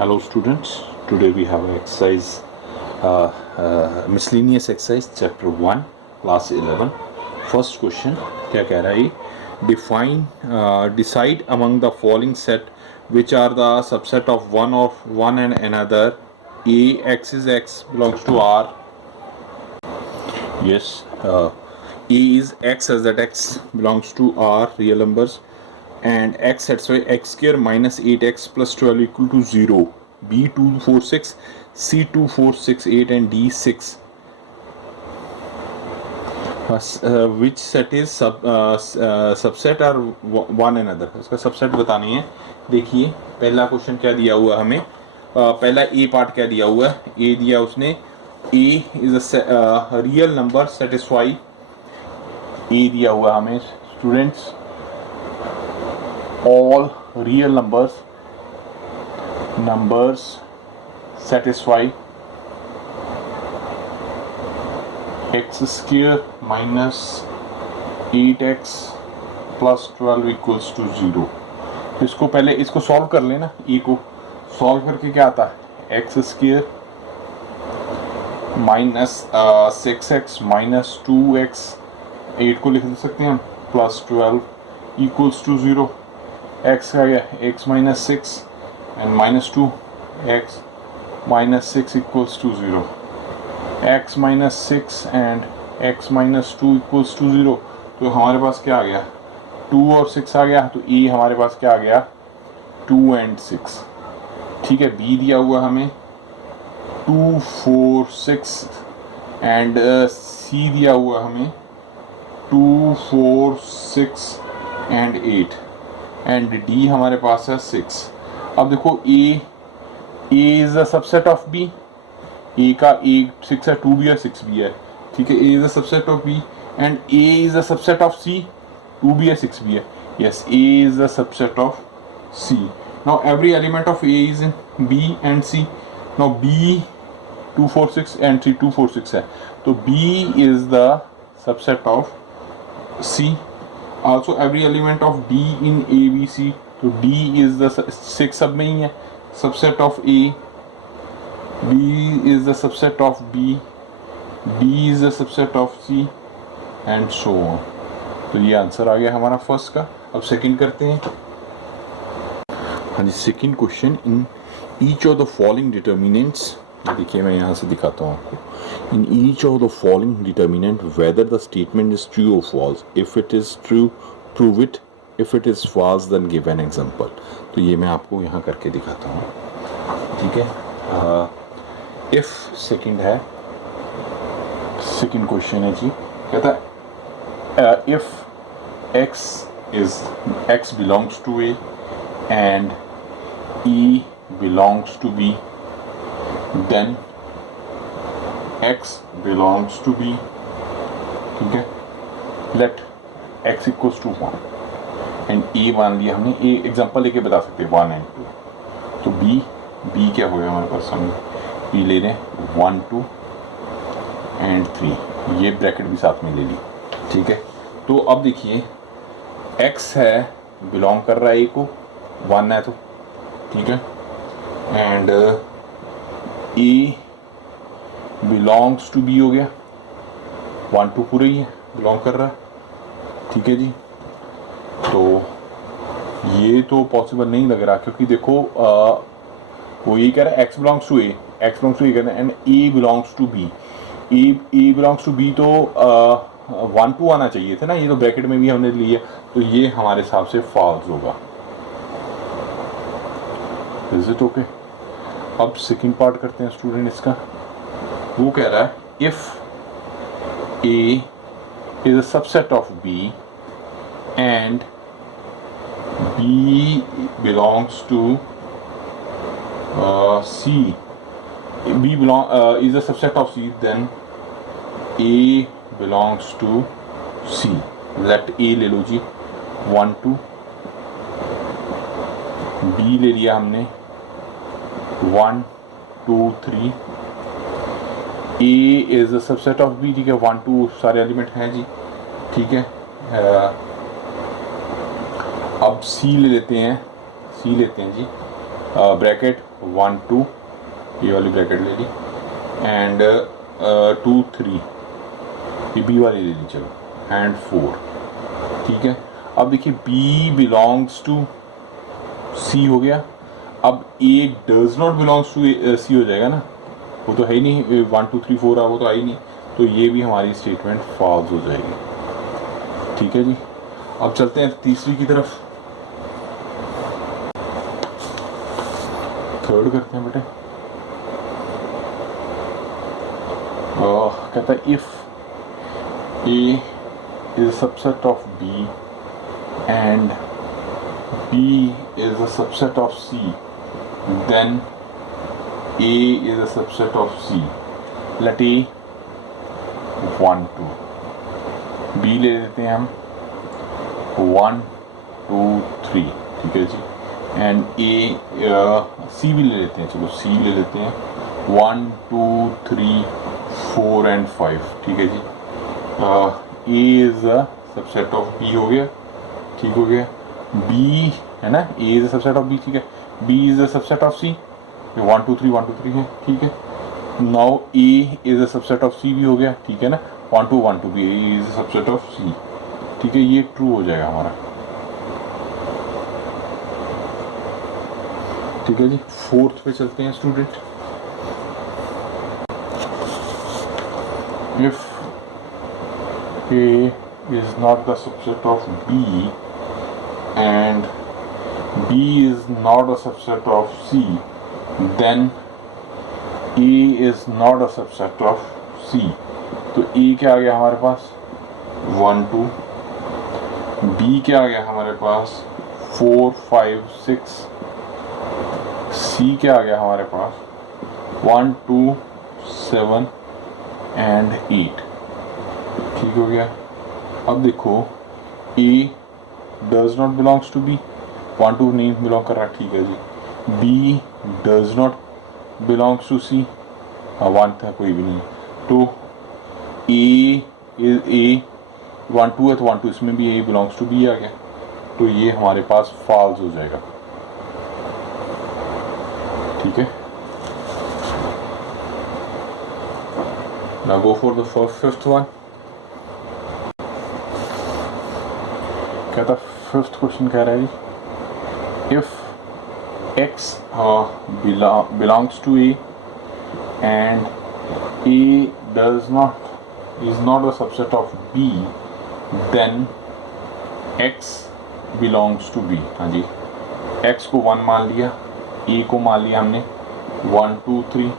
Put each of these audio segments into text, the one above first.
Hello students, today we have an exercise, miscellaneous exercise chapter 1 class 11. First question क्या कह रहा है ये? Decide among the following set which are the subset of one and another. A x is x belongs to R. Yes, A is x as that x belongs to R real numbers, and x satisfy x square minus 8x plus 12 equal to 0. B 2 4 6, C 2 4 6 8 and D 6. Which set is subset or one another? इसका subset बतानी है. देखिए पहला question क्या दिया हुआ है हमें. पहला ए पार्ट क्या दिया हुआ है. ए दिया उसने A is a real number satisfy. A दिया हुआ हमें students all real numbers satisfy x square minus 8x plus 12 equals to 0. तो इसको पहले इसको सॉल्व कर लेना. e को सॉल्व करके क्या आता है, x square minus 6x minus 2x 8 को लिख सकते हैं हम प्लस 12 इक्वल्स टू 0. x का गया x minus 6 and minus 2 x minus 6 equals to 0. x minus 6 and x minus 2 equals to 0. तो हमारे पास क्या आ गया, 2 और 6 आ गया. तो e हमारे पास क्या आ गया, 2 and 6. ठीक है. b दिया हुआ हमें 2 4 6 एंड c दिया हुआ हमें 2 4 6 एंड 8 एंड d हमारे पास है 6. अब देखो a is a subset of b. a का a 6 है, 2 भी है 6 भी है. ठीक है. a is a subset of b and a is a subset of c. 2 भी है 6 भी है. Yes, a is a subset of c. Now every element of a is in b and c. Now b 2 4 6 and 3 2 4 6 है. तो b is the subset of c. Also every element of d in a b c. तो d is the 6 सब में ही है, subset of a. b is the subset of b. d is the subset of c and so on. तो ये answer आ गया हमारा first का. अब सेकंड करते हैं. हाँ जी, second question. In each of the following determinants, देखिए मैं यहाँ से दिखाता हूँ आपको. In each of the following determinant whether the statement is true और false. If it is true prove it, if it is false then give an example. तो ये मैं आपको यहाँ करके दिखाता हूँ. ठीक है. इफ सेकंड है, सेकंड क्वेश्चन है जी. कहता है if x belongs to a and e belongs to b, then x belongs to b. ठीक है. let x equals to 1 and a मान लिया हमने. a एग्जांपल लेके बता सकते हैं 1 and 2. तो b क्या हो गया हमारे पास, हम b ले रहे हैं 1 2 and 3. ये ब्रैकेट भी साथ में ले ली. ठीक है. तो अब देखिए x है, बिलोंग कर रहा है a को, 1 है तो ठीक है. And a belongs to b हो गया, 1 2 पूरा ही है, बिलोंग कर रहा है. ठीक है जी. तो ये तो पॉसिबल नहीं लग रहा, क्योंकि देखो वो ये कह रहा है x belongs to a, x belongs to a कहते हैं and a belongs to b. a belongs to b तो 1 2 आना चाहिए था ना. ये तो ब्रैकेट में भी हमने लिया, तो ये हमारे हिसाब से फॉल्स होगा. Is it okay? अब सेकंड पार्ट करते हैं स्टूडेंट इसका. वो कह रहा है if a is a subset of b and b belongs to c, b is a subset of c, then a belongs to c. Let a ले लो जी 1 2, b ले लिया हमने 1 2 3. a is a subset of b. ठीक है. 1 2 सारे element हैं जी. ठीक है. अब c ले लेते हैं, c लेते हैं जी. ब्रैकेट 1 2, ये वाली ब्रैकेट ले ली, एंड 2 3, ये बी वाली ले ली, चलो, एंड 4, ठीक है। अब देखिए बी बिलोंग्स टू सी हो गया, अब ए डज नॉट बिलोंग्स टू सी हो जाएगा ना, वो तो है ही नहीं, 1 2 3 4 वो तो है ही नहीं, तो ये भी हमारी स्टेटमेंट फॉल्स हो जाएगी, ठीक है जी। अब चलते हैं तीसरी की तरफ, थर्ड करते हैं बेटे। कहता है if A is subset of B and B is a subset of C, then A is a subset of C. Let A 1 2, B ले लेते हैं हम 1 2 3, ठीक है जी, एंड C भी ले लेते हैं, चलो C ले लेते हैं 1 2 3 4 एंड 5, ठीक है जी। A is a subset of B हो गया, ठीक हो गया। B है ना, A is a subset of B, ठीक है। B is a subset of C, 1 2 3 1 2 3 है, ठीक है। Now A is a subset of C भी हो गया, ठीक है ना, 1 2 1 2 भी ए इज अ सबसेट ऑफ सी, ठीक है, ये ट्रू हो जाएगा हमारा, ठीक है जी। फोर्थ पे चलते हैं student. If A is not the subset of B and B is not a subset of C, then A is not a subset of C, तो A क्या आ गया हमारे पास 1 2, B क्या आ गया हमारे पास 4 5 6, C क्या आ गया हमारे पास 1 2 7 एंड 8, ठीक हो गया। अब देखो A does not belongs to B, 1 2 नहीं बिलोंग कर रहा, ठीक है जी। B does not belongs to C, 1 था कोई भी नहीं, तो A is A 1 2 है, तो 1 2 इसमें भी A belongs to B आ गया, तो ये हमारे पास फॉल्स हो जाएगा, ठीक है। Now go for the fifth one। कहता फिफ्थ क्वेश्चन कह रहा है जी, if X belongs to A and A is not a subset of B, then X belongs to B। हाँ जी, X को 1 मान लिया, A को मान लिया हमने 1 2 3,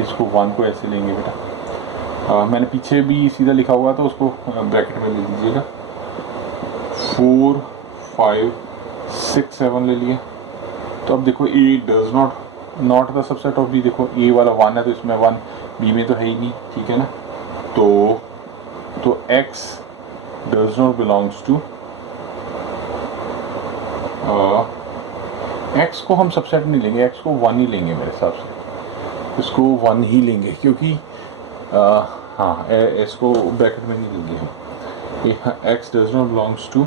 इसको 1 को ऐसे लेंगे बेटा, मैंने पीछे भी सीधा लिखा हुआ था, उसको ब्रैकेट में ले लीजिएगा, 4 5 6 7 ले लिया। तो अब देखो A does not the subset of B, देखो A वाला 1 है तो इसमें 1, B में तो है ही नहीं, ठीक है ना, तो X does not belongs to, X को हम सबसेट नहीं लेंगे, X को 1 ही लेंगे मेरे हिसाब से, इसको 1 ही लेंगे, क्योंकि हाँ इसको ब्रैकेट में नहीं लेंगे हम, X does not belongs to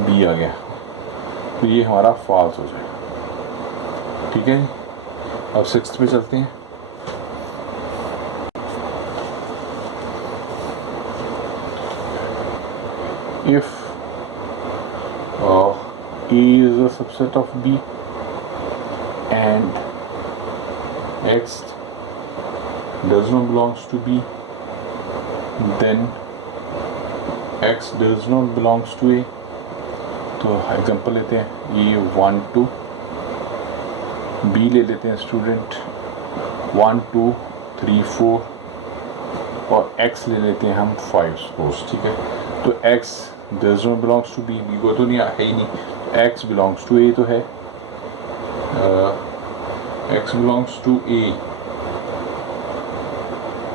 B आ गया, तो ये हमारा फॉल्स हो जाएगा, ठीक है। अब सिक्स्थ पे चलते हैं। If A is a subset of B and X does not belongs to B, then X does not belongs to A। तो एग्जांपल लेते हैं, ये 1 2, B ले लेते हैं स्टूडेंट 1 2 3 4, और X ले लेते हैं हम 5 सपोज, ठीक है। तो X does not belongs to B, B को तो नहीं है ही नहीं, X बिलोंग्स टू A तो है, X बिलोंग्स टू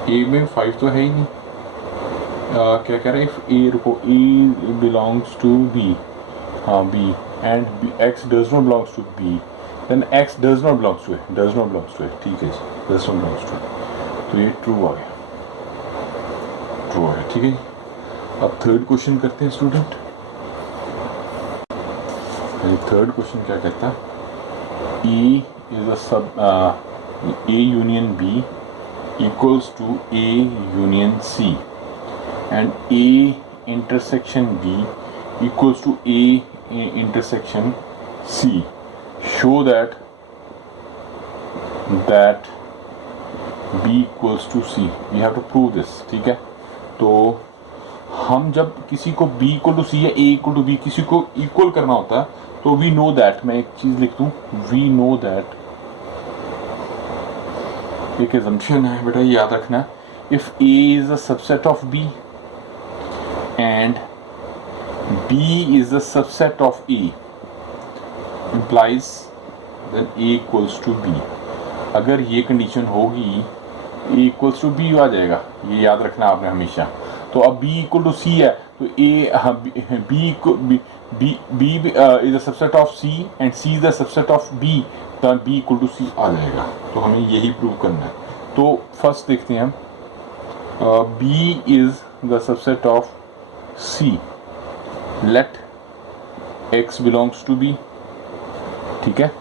A में 5 तो है ही नहीं, क्या कह रहे हैं, इफ A, रुको, A बिलोंग्स टू B, हाँ B, and X does not belongs to B, then X does not belongs to A, does not belongs to A, ठीक है जी, does not belongs to A, तो ये true आ गया, true है, ठीक है जी। अब थर्ड क्वेश्चन करते हैं स्टूडेंट। थर्ड क्वेश्चन क्या कहता है, A is a sub A union B equals to A union C, and A intersection B equals to A intersection C. Show that B equals to C. We have to prove this. ठीक है, तो हम जब किसी को B equal to C या A equal to B किसी को इक्वल करना होता है तो वी नो दैट, मैं एक चीज़ लिख दूँ, वी नो दैट, एक assumption है बेटा, याद रखना, if A is a subset of B and B is a subset of A implies then A equals to B. अगर ये कंडीशन होगी A इक्वल्स टू B आ जाएगा, ये याद रखना आपने हमेशा। तो अब B इक्वल टू C है तो B is a subset of C and C is the subset of B, तो B इक्वल टू C आ जाएगा। तो हमें यही प्रूव करना है। तो फर्स्ट देखते हैं हम, B is the subset of C, let X belongs to B, ठीक है,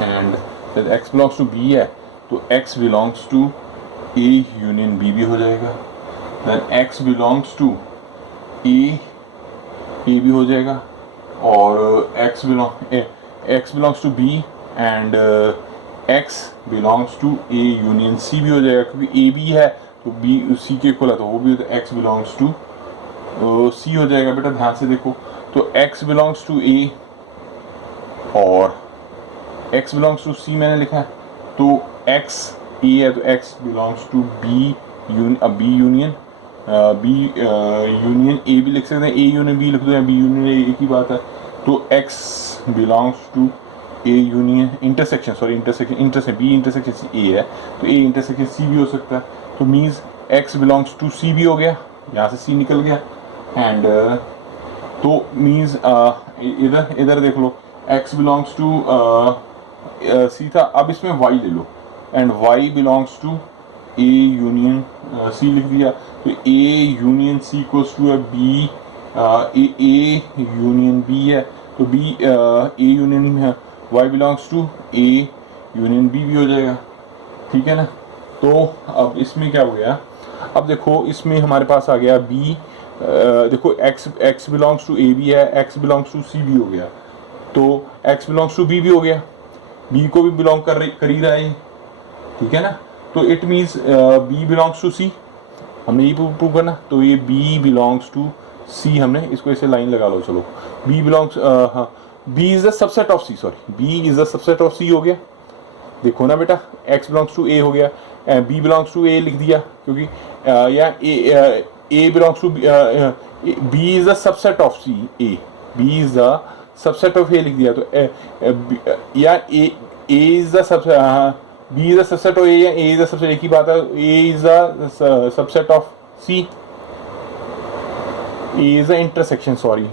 एंड जब x बिलोंग्स टू B है तो x belongs to A union B भी हो जाएगा, then x belongs to A भी हो जाएगा, और x belongs to B and x belongs to A union C भी हो जाएगा, क्योंकि A भी है तो B C के इक्वल है तो वो भी x बिलोंग्स टू C हो जाएगा। बेटा ध्यान से देखो, तो x बिलोंग्स टू A और x बिलोंग्स टू C मैंने लिखा है, तो x A है तो x belongs to B union A भी लिख सकते हैं, A यूनियन B लिख दो या B यूनियन A, एक ही बात है। तो x belongs to A union intersection B intersection C A है तो A इंटरसेक्शन C भी हो सकता है, तो means x belongs to C भी हो गया, यहाँ से C निकल गया, एंड तो मीन्स इधर देख लो, x बिलोंग्स टू C था, अब इसमें y ले लो and y belongs to A union C लिख दिया, तो A union C equals to B, A union B है तो B A union y belongs to A union B भी हो जाएगा, ठीक है ना। तो अब इसमें क्या हो गया, अब देखो इसमें हमारे पास आ गया B, देखो x बिलोंग्स टू A भी है, x बिलोंग्स टू C भी हो गया, तो x बिलोंग्स टू B भी हो गया, B को भी बिलोंग कर ही रहा है, ठीक है ना। तो it means B belongs to C, हमने ये प्रूव करना, तो ये B बिलोंग्स टू C, हमने इसको ऐसे लाइन लगा लो, चलो B belongs B is the subset of C, sorry B is the subset of C हो गया, देखो ना बेटा, x बिलोंग्स टू A हो गया, B बिलोंग्स टू A लिख दिया, क्योंकि या A belongs to B is the subset of C, B is the subset of A लिख दिया, तो या A is the subset, B is the subset of A या A इज द सबसेट, एक ही बात है, A is the subset of C, A is the intersection, sorry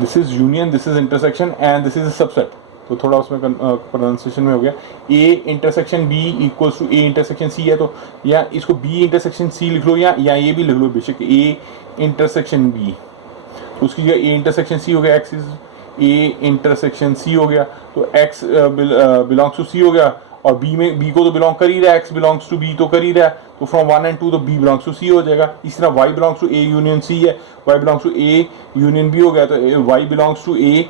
this is union, this is intersection and this is a subset, तो थोड़ा उसमें pronunciation में हो गया। A intersection B equals to A intersection C है, तो या इसको B इंटरसेक्शन C लिख लो या ये भी लिख लो बेशक, A इंटरसेक्शन B, तो उसकी जगह A इंटरसेक्शन C हो गया, X is A intersection C हो गया, तो X बिलोंग्स टू C हो गया, और B को तो बिलोंग कर ही रहा है, X बिलोंग्स टू B तो कर ही रहा है, तो फ्रॉम 1 and 2 तो B बिलोंग्स टू C हो जाएगा। इस तरह Y belongs to A union C है, Y belongs to A union B हो गया, तो Y बिलोंग्स टू A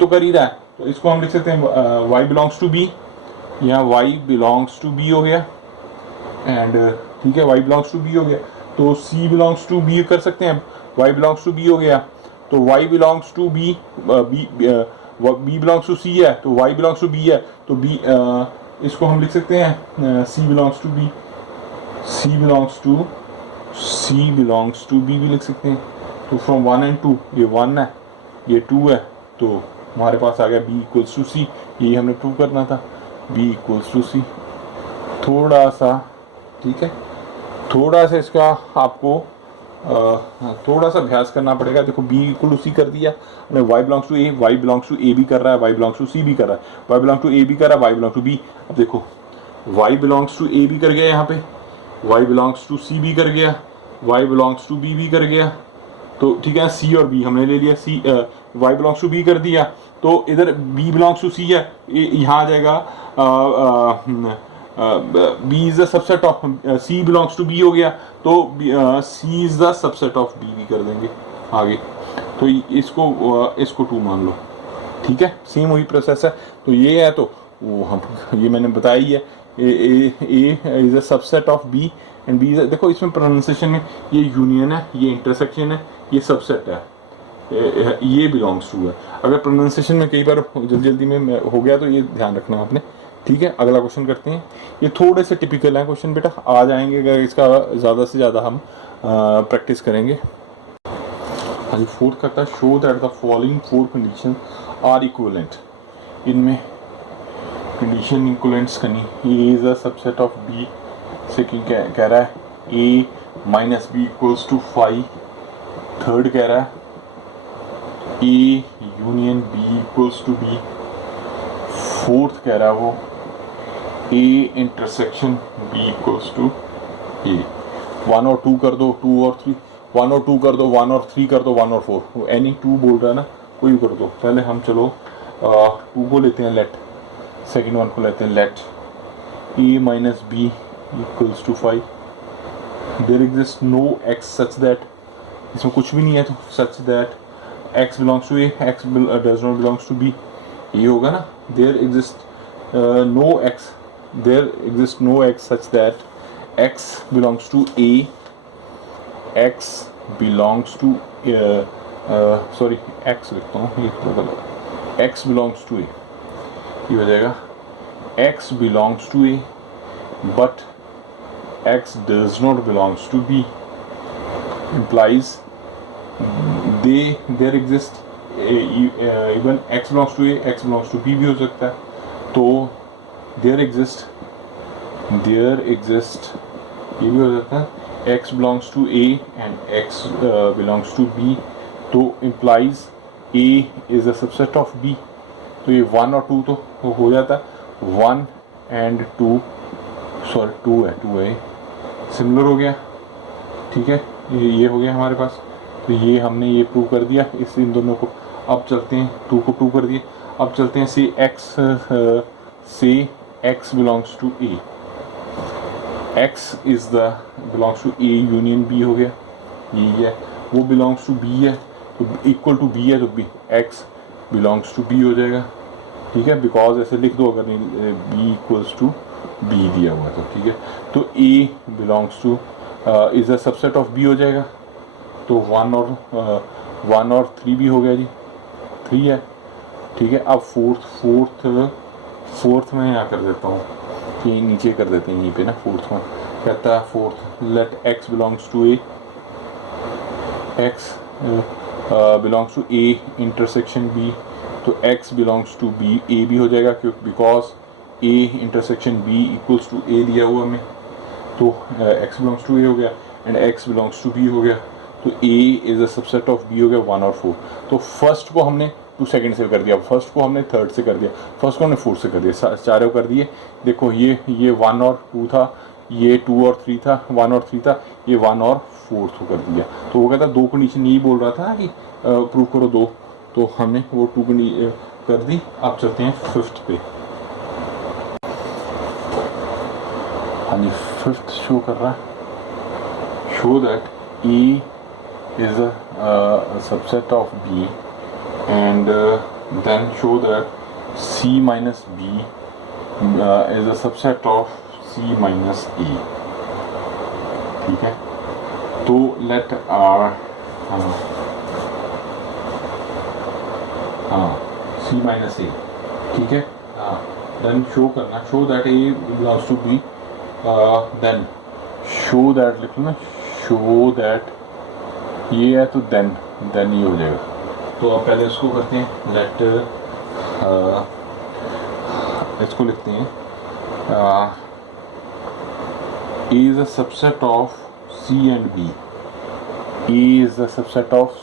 तो कर ही रहा है, तो इसको हम लिख सकते हैं Y बिलोंग्स टू B, यहाँ Y बिलोंग्स टू B हो गया, एंड ठीक है, Y बिलोंग्स टू B हो गया, तो C बिलोंग्स टू B कर सकते हैं, Y बिलोंग्स टू B हो गया, तो Y belongs to B, B belongs to C है तो Y बिलोंग्स टू B है, तो B इसको हम लिख सकते हैं C belongs to B, C belongs to B भी लिख सकते हैं, तो फ्रॉम 1 and 2, ये 1 है ये 2 है, तो हमारे पास आ गया B इक्वल्स टू C, यही हमने प्रूव करना था, B इक्वल्स टू C। थोड़ा सा, ठीक है, थोड़ा सा इसका आपको थोड़ा सा अभ्यास करना पड़ेगा। देखो B इक्वल टू C कर दिया, Y belongs to A, Y belongs to A भी कर रहा है, Y बिलोंग्स टू C भी कर रहा है, Y बिलोंग टू A भी कर रहा है, Y बिलोंग टू B, अब देखो Y बिलोंग्स टू A भी कर गया, यहाँ पे Y बिलोंग्स टू C भी कर गया, Y बिलोंग्स टू B भी कर गया, तो ठीक है, सी और बी हमने ले लिया, सी वाई बिलोंग्स टू बी कर दिया, तो इधर बी बिलोंग्स टू सी है, यहाँ आ जाएगा B is the subset of C belongs to B हो गया, तो C is the subset of B भी कर देंगे आगे, तो इसको 2 मान लो, ठीक है, सेम वही प्रोसेस है। तो ये है, तो वो हम ये मैंने बताया ही है, A is a subset of B and B, देखो इसमें प्रोनाउंसिएशन में ये यूनियन है, ये इंटरसेक्शन है, ये सबसेट है, ये बिलोंग्स टू है। अगर प्रोनाउंसिएशन में कई बार जल्दी में हो गया तो ये ध्यान रखना आपने, ठीक है। अगला क्वेश्चन करते हैं, ये थोड़े से टिपिकल हैं क्वेश्चन बेटा, आ जाएंगे अगर इसका ज़्यादा से ज़्यादा हम प्रैक्टिस करेंगे। हाँ जी, फोर्थ करता है, show that the following 4 condition are equivalent, इनमें कंडीशन इक्विवेलेंट्स करनी, A is a subset of B से कह रहा है A minus B equals to 5, third कह रहा है A union B equals to B, fourth कह रहा है वो A intersection B equals to A. 1 और 2 कर दो, 2 और 3, 1 और 2 कर दो, 1 और 3 कर दो, 1 और 4, एनी 2 बोल रहा है ना, कोई कर दो। पहले हम चलो 2 को लेते हैं लेट, सेकेंड वन को लेते हैं let A minus B equals to 5, there exist no x such that, इसमें कुछ भी नहीं है तो such that x belongs to a, x does not belongs to b, ये होगा ना। there exists no x such that x belongs to a, x belongs to sorry x लिखता हूँ, ये थोड़ा गलत है, x belongs to a, ये हो जाएगा x belongs to a but x does not belongs to b, implies there exist even x belongs to a, x belongs to b भी हो सकता है, तो there exist ये भी हो सकता है x belongs to a and x belongs to b, तो implies a is a subset of b, तो ये 1 और 2 तो हो जाता है, 1 and 2 सॉरी 2 है सिमिलर हो गया, ठीक है, ये हो गया हमारे पास, तो ये हमने ये प्रूव कर दिया इस इन दोनों को। अब चलते हैं 2 को प्रूव कर दिए, अब चलते हैं से x belongs to a, x is the belongs to a union b हो गया, यही है, वो बिलोंग्स टू b है, तो इक्वल टू b है, तो x बिलोंग्स टू b हो जाएगा, ठीक है, बिकॉज ऐसे लिख दो अगर नहीं b इक्वल्स टू b दिया हुआ है तो, ठीक है, तो a belongs two is a subset of b हो जाएगा, तो 1 और 3 भी हो गया जी, 3 है, ठीक है। अब फोर्थ में यहाँ कर देता हूँ, ये नीचे कर देते हैं यहीं पे ना, फोर्थ में कहता है fourth let x belongs to a, x belongs to a intersection b, तो x belongs to b, a भी हो जाएगा क्योंकि because a intersection b equals to a दिया हुआ हमें, तो x बिलोंग्स टू a हो गया and x belongs to b हो गया, तो a is a subset of b हो गया 1 और 4, तो फर्स्ट को हमने 2 सेकंड से कर दिया, फर्स्ट को हमने थर्ड से कर दिया, फर्स्ट को हमने 4 से कर दिया, चारों कर दिए। देखो ये 1 और 2 था, ये 2 और 3 था, 1 और 3 था, ये 1 और 4 को कर दिया, तो वो कहता 2 कंडीशन यही बोल रहा था ना कि प्रूव करो 2, तो हमने वो 2 कर दी। अब चलते हैं 5th पे, हाँ जी 5th शो कर रहा है, show that E is a subset of B and then show that C minus B is a subset of C minus A, ठीक है, तो let R C minus A, ठीक है, then show करना, show that A belongs to B, then show that लिख लो ना, show that ये है तो देन ये हो जाएगा, तो अब पहले इसको करते हैं, लेट इसको लिखते हैं A is a subset of C and B, A is the subset of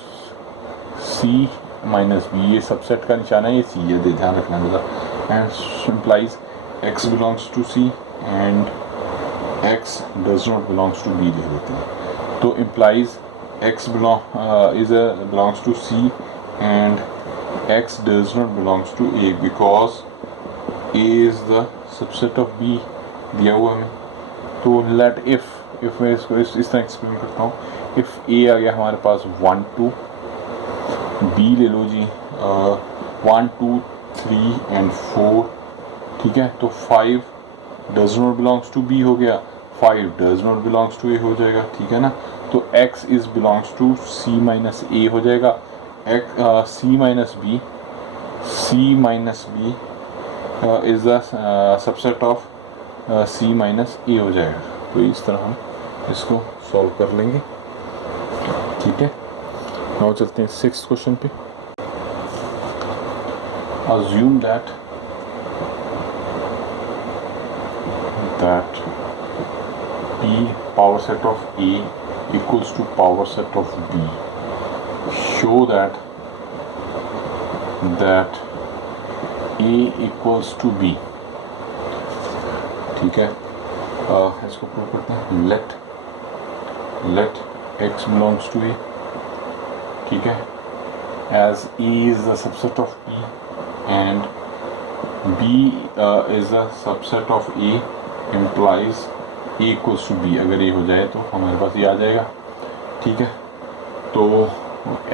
C minus B, ये सबसेट का निशान है, ये सी है, ध्यान रखना मेरा, and implies x belongs to C and x does not belongs to b लिख देते हैं, तो implies x belongs to C and x does not belongs to A because A is the subset of B दिया हुआ हमें। तो let if मैं इसको इस तरह एक्सप्लेन करता हूँ, if A आ गया हमारे पास 1 2, B ले लो जी 1 2 3 and 4, ठीक है। तो 5 does not belongs to B हो गया, 5 does not belongs to A हो जाएगा, ठीक है ना। तो x is belongs to C minus A हो जाएगा, C minus B is the subset of C minus A हो जाएगा। तो इस तरह हम इसको सॉल्व कर लेंगे, ठीक है। now चलते हैं 6th क्वेश्चन पे। assume that P power set of A equals to power set of B. Show that A equals to B, ठीक है। इसको प्रूव करते हैं। let x belongs to A, ठीक है, as A is the subset of B and B is the subset of A implies A equals to B। अगर ये हो जाए तो हमारे पास ये आ जाएगा, ठीक है। तो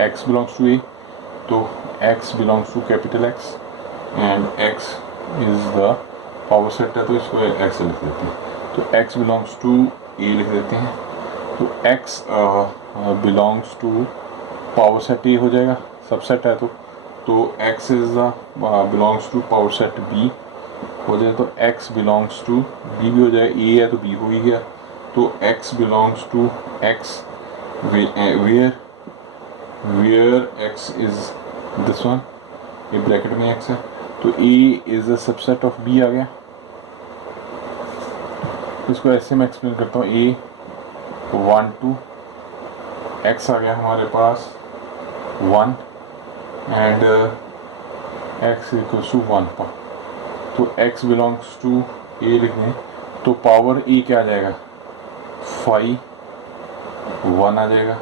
x belongs to A, तो x belongs to capital X and x is the power set है, तो इसको x लिख देते हैं। तो x belongs to A लिख देते हैं। तो x belongs to power set A हो जाएगा, सबसेट है तो x is the belongs to power set B हो जाए, तो x belongs to B भी हो जाए, A है तो B हो ही गया। तो x belongs to X where x is this one, ये ब्रैकेट में x है, तो A is the subset of B आ गया। इसको ऐसे मैं एक्सप्लेन करता हूँ। A 1 2, x आ गया हमारे पास 1 and x equals to 1 पर, तो x belongs to A लिख दें, तो पावर A क्या आ जाएगा 5, 1 आ जाएगा,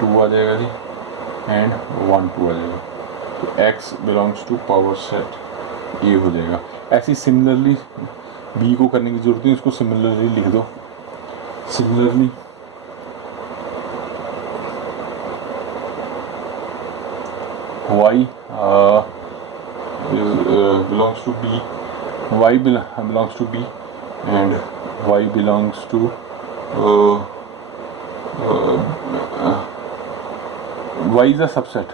2 आ जाएगा जी एंड 1 2 आ जाएगा। तो x belongs to power set A हो जाएगा। ऐसी सिमिलरली B को करने की जरूरत नहीं, इसको सिमिलरली लिख दो। Similarly y belongs to B, y belongs to B and y belongs to y is a subset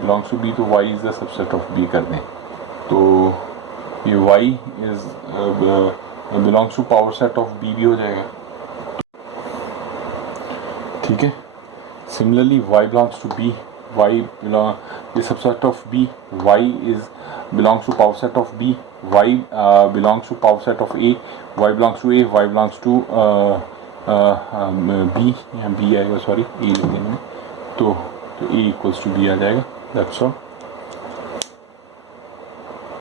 belongs to B, तो y is the subset of B कर दें, तो ये y is belongs to power set of B भी हो जाएगा, ठीक है। Similarly y belongs to B, y is subset of B, y is belongs to power set of B, y belongs to power set of A, y belongs to A, y belongs to B, यहाँ B आएगा, sorry A लिख देंगे, तो A equals to B आ जाएगा। That's all.